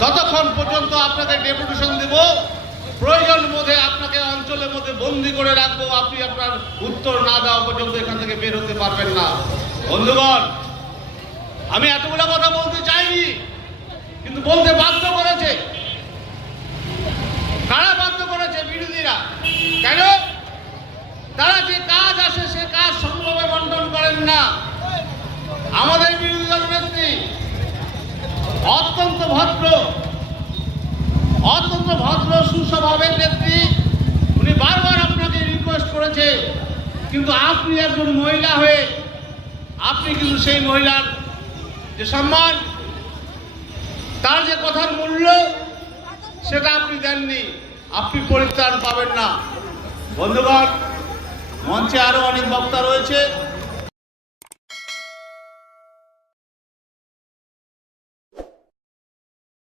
ততক্ষণ পর্যন্ত আপনাকে ডেপুটেশন দেব, প্রয়োজন বোধে আপনাকে অঞ্চলের মধ্যে বন্দি করে রাখবো, আপনি আপনার উত্তর না দেওয়া পর্যন্ত এখান থেকে বের হতে পারবেন না। বন্ধুগণ, আমি এতগুলো কথা বলতে চাইনি, কিন্তু বলতে বাধ্য করেছে। কারা বাধ্য করেছে? বিরোধীরা। কেন? তারা যে কাজ আসে সে কাজ সংগ্রামে বন্টন করেন না। আমাদের বিরোধী দল নেত্রী অত্যন্ত ভদ্র সুস্বভাবের নেত্রী, উনি বারবার আপনাকে রিকোয়েস্ট করেছে, কিন্তু আপনি একজন মহিলা হয়ে আপনি কিন্তু সেই মহিলার যে সম্মান, তার যে কথার মূল্য, সেটা আপনি দেননি। আপনি পরিত্রাণ পাবেন না। বন্ধুগণ, মঞ্চে আরো অনেক বক্তা রয়েছে।